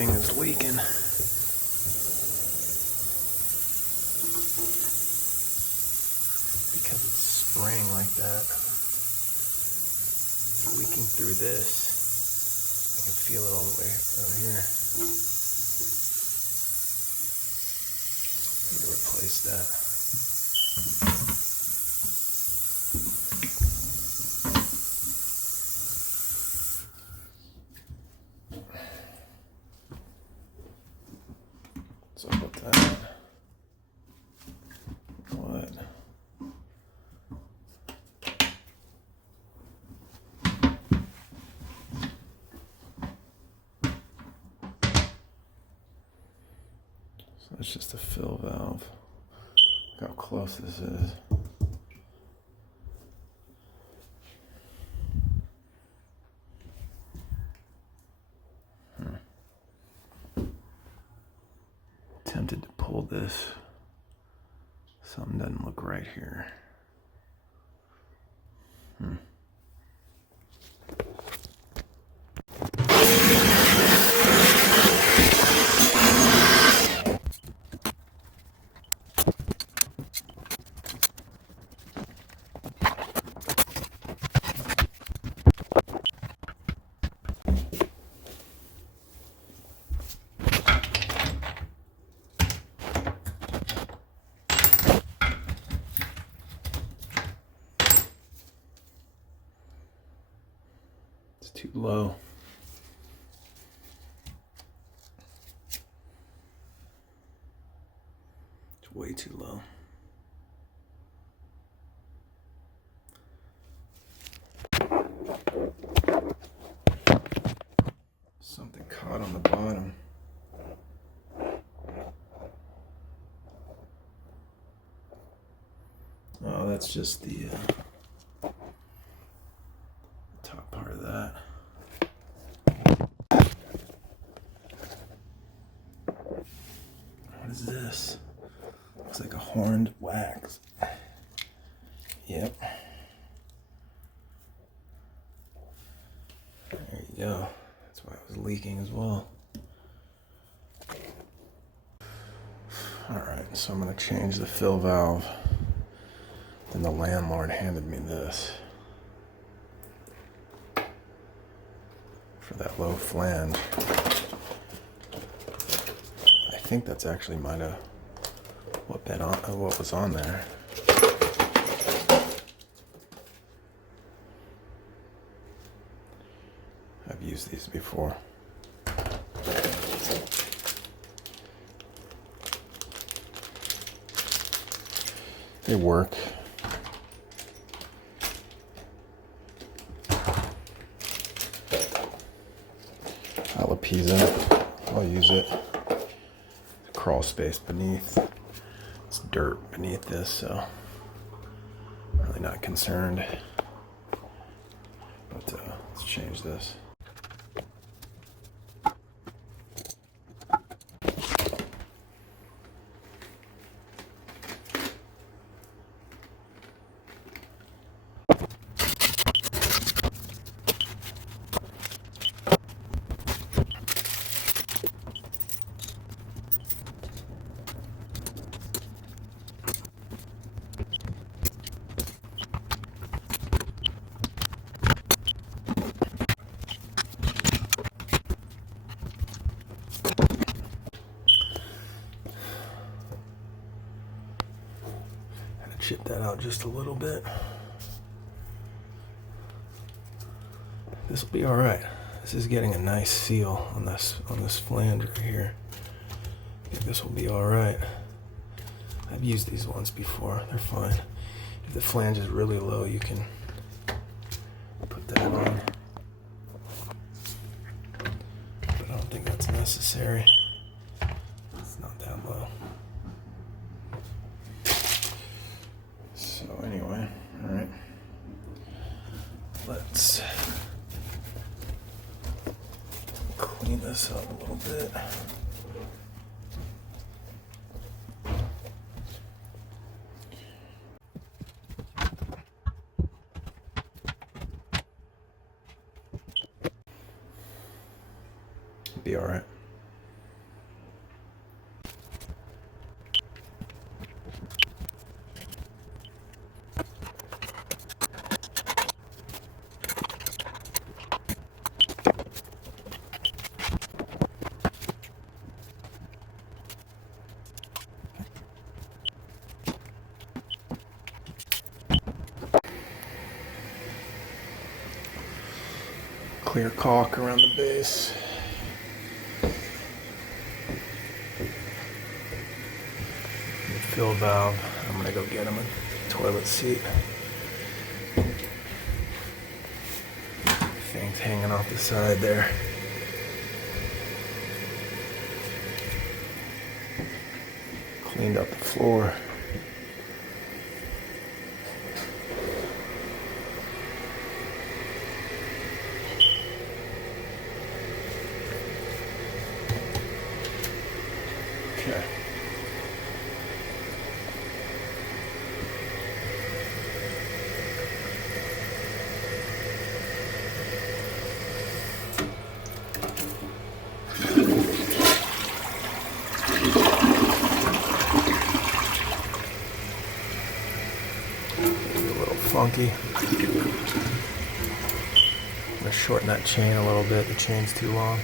thing is leaking. Because it's spraying like that. It's leaking through this. I can feel it all the way out here. Need to replace that. So about that. What? So that's just a fill valve. Look how close this is. Tempted to pull this. Something doesn't look right here. It's too low. It's way too low. Something caught on the bottom. Oh, that's just the top part of that. What is this? Looks like a horned wax. Yep. There you go. That's why it was leaking as well. Alright, so I'm going to change the fill valve. And the landlord handed me this. For that low flange. I think that's actually might have what was on there. I've used these before. They work. Alapisa, I'll use it. Crawl space beneath. It's dirt beneath this, so I'm really not concerned. But let's change this. Chip that out just a little bit. This will be all right. This is getting a nice seal on this flange right here. I think this will be all right. I've used these once before. They're fine. If the flange is really low, you can put that on. But I don't think that's necessary. It's not that low. So anyway, all right, let's clean this up a little bit. Be all right. clear caulk around the base. Fill valve. I'm gonna go get him a toilet seat. Things hanging off the side there. Cleaned up the floor. Okay. Funky. I'm gonna shorten that chain a little bit. The chain's too long.